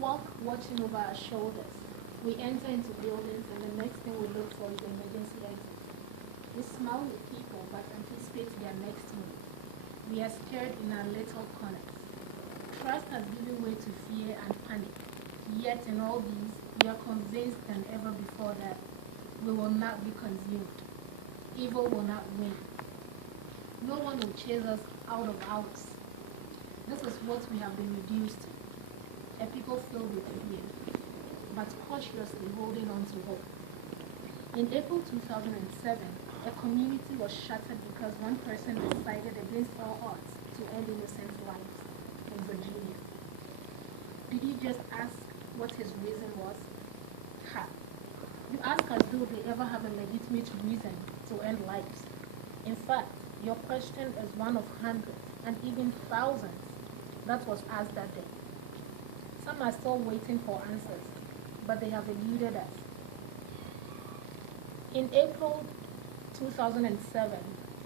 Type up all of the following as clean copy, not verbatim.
walk watching over our shoulders. We enter into buildings, and the next thing we look for is the emergency exit. We smile with people but anticipate their next move. We are scared in our little corners. Trust has given way to fear and panic. Yet in all these, we are convinced than ever before that we will not be consumed. Evil will not win. No one will chase us out of ours. This is what we have been reduced to, a people filled with fear, but cautiously holding on to hope. In April 2007, a community was shattered because one person decided against all odds to end innocent lives in Virginia. Did you just ask what his reason was? Ha! You ask as though they ever have a legitimate reason to end lives. In fact, your question is one of hundreds and even thousands that was asked that day. Some are still waiting for answers, but they have eluded us. In April 2007,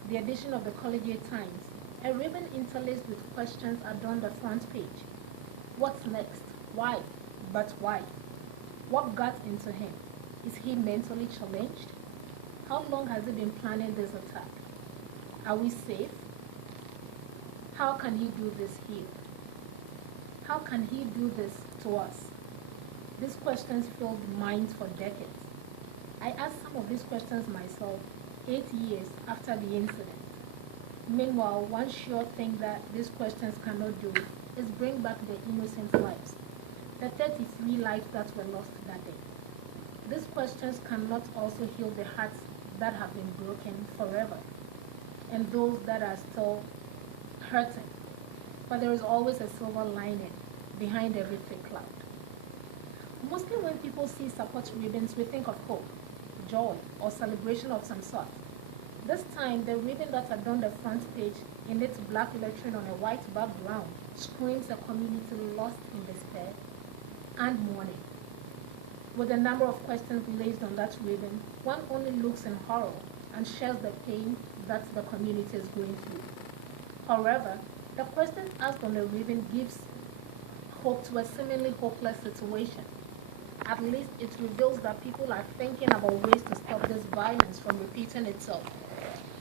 the edition of the Collegiate Times, a ribbon interlaced with questions adorned the front page. What's next? Why? But why? What got into him? Is he mentally challenged? How long has he been planning this attack? Are we safe? How can he do this here? How can he do this to us? These questions filled minds for decades. I asked some of these questions myself 8 years after the incident. Meanwhile, one sure thing that these questions cannot do is bring back the innocent lives, the 33 lives that were lost that day. These questions cannot also heal the hearts that have been broken forever, and those that are still hurting. But there is always a silver lining behind every thick cloud. Mostly when people see support ribbons, we think of hope, joy, or celebration of some sort. This time, the ribbon that adorned the front page in its black lettering on a white background screams a community lost in despair and mourning. With a number of questions blazed on that ribbon, one only looks in horror and shares the pain that the community is going through. However, the question asked on the ribbon gives hope to a seemingly hopeless situation. At least it reveals that people are thinking about ways to stop this violence from repeating itself.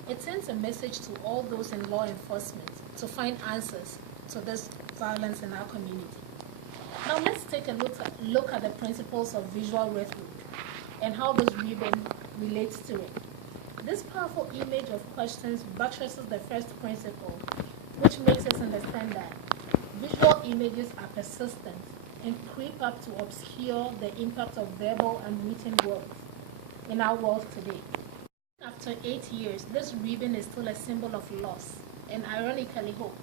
It sends a message to all those in law enforcement to find answers to this violence in our community. Now let's take a look at the principles of visual rhetoric and how this ribbon relates to it. This powerful image of questions buttresses the first principle, which makes us understand that visual images are persistent and creep up to obscure the impact of verbal and written words in our world today. After 8 years, this ribbon is still a symbol of loss and ironically hope,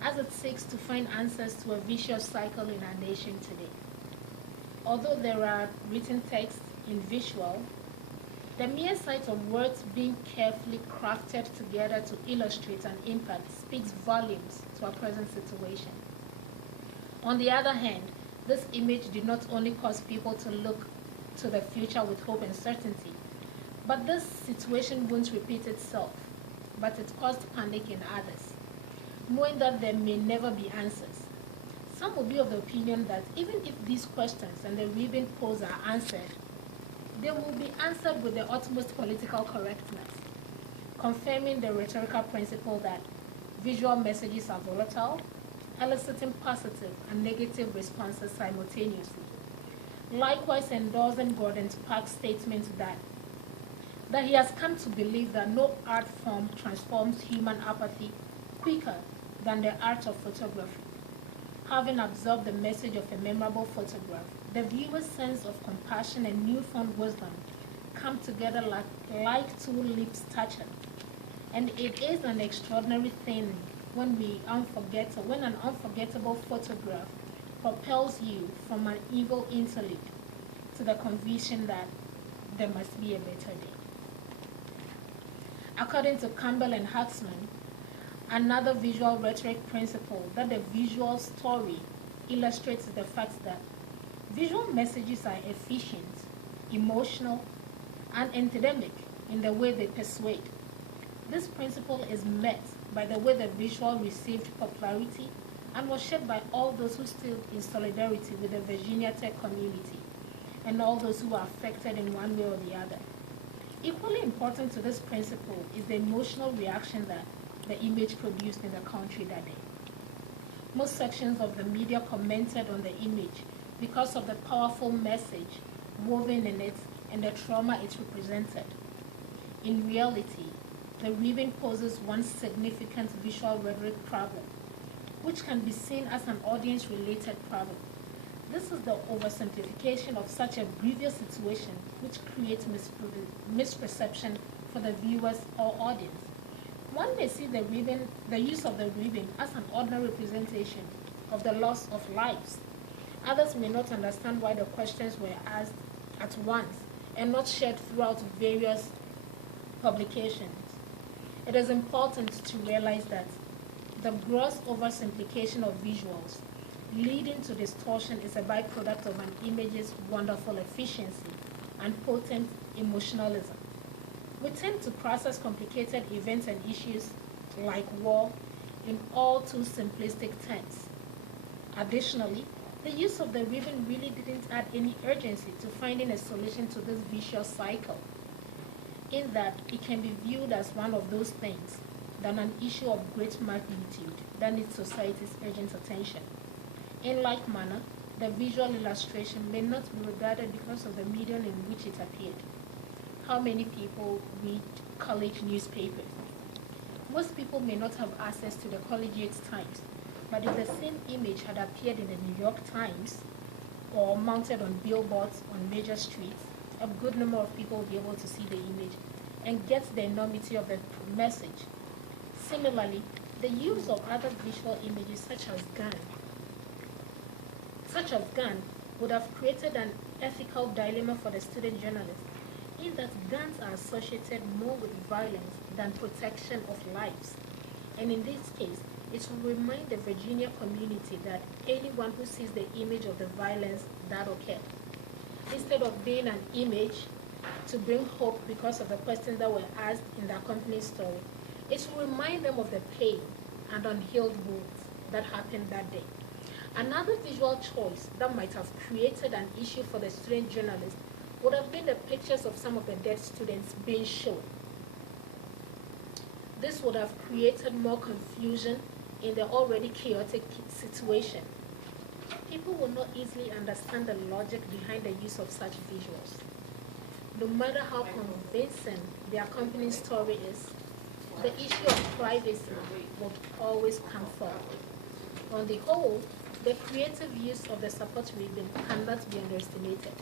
as it seeks to find answers to a vicious cycle in our nation today. Although there are written texts in visual, the mere sight of words being carefully crafted together to illustrate an impact speaks volumes to our present situation. On the other hand, this image did not only cause people to look to the future with hope and certainty, but this situation won't repeat itself, but it caused panic in others, knowing that there may never be answers. Some will be of the opinion that even if these questions and the ribbon pose are answered, they will be answered with the utmost political correctness, confirming the rhetorical principle that visual messages are volatile, eliciting positive and negative responses simultaneously. Likewise endorsing Gordon Park's statement that he has come to believe that no art form transforms human apathy quicker than the art of photography. Having absorbed the message of a memorable photograph, the viewer's sense of compassion and newfound wisdom come together like two lips touching. And it is an extraordinary thing when an unforgettable photograph propels you from an evil interlude to the conviction that there must be a better day. According to Campbell and Haxman, another visual rhetoric principle that the visual story illustrates the fact that visual messages are efficient, emotional, and endemic in the way they persuade. This principle is met by the way the visual received popularity and was shared by all those who stood in solidarity with the Virginia Tech community and all those who were affected in one way or the other. Equally important to this principle is the emotional reaction that the image produced in the country that day. Most sections of the media commented on the image because of the powerful message woven in it and the trauma it represented. In reality, the ribbon poses one significant visual rhetoric problem, which can be seen as an audience-related problem. This is the oversimplification of such a grievous situation which creates misperception for the viewers or audience. One may see the use of the ribbon as an ordinary representation of the loss of lives. Others may not understand why the questions were asked at once and not shared throughout various publications. It is important to realize that the gross oversimplification of visuals leading to distortion is a byproduct of an image's wonderful efficiency and potent emotionalism. We tend to process complicated events and issues like war in all too simplistic terms. Additionally, the use of the ribbon really didn't add any urgency to finding a solution to this vicious cycle, in that it can be viewed as one of those things than an issue of great magnitude that needs society's urgent attention. In like manner, the visual illustration may not be regarded because of the medium in which it appeared. How many people read college newspapers? Most people may not have access to the Collegiate Times, but if the same image had appeared in the New York Times or mounted on billboards on major streets, a good number of people will be able to see the image and get the enormity of the message. Similarly, the use of other visual images such as gun would have created an ethical dilemma for the student journalist, in that guns are associated more with violence than protection of lives. And in this case, it will remind the Virginia community that anyone who sees the image of the violence that occurred, instead of being an image to bring hope because of the questions that were asked in the accompanying story, it will remind them of the pain and unhealed wounds that happened that day. Another visual choice that might have created an issue for the student journalist would have been the pictures of some of the dead students being shown. This would have created more confusion in the already chaotic situation. People will not easily understand the logic behind the use of such visuals. No matter how convincing the accompanying story is, the issue of privacy will always come forward. On the whole, the creative use of the support ribbon cannot be underestimated.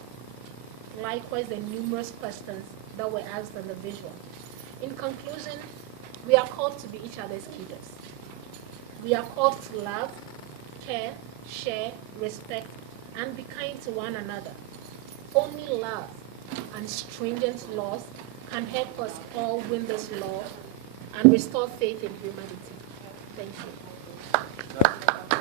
Likewise, the numerous questions that were asked on the visual. In conclusion, we are called to be each other's keepers. We are called to love, care, share, respect, and be kind to one another. Only love and stringent laws can help us all win this law and restore faith in humanity. Thank you.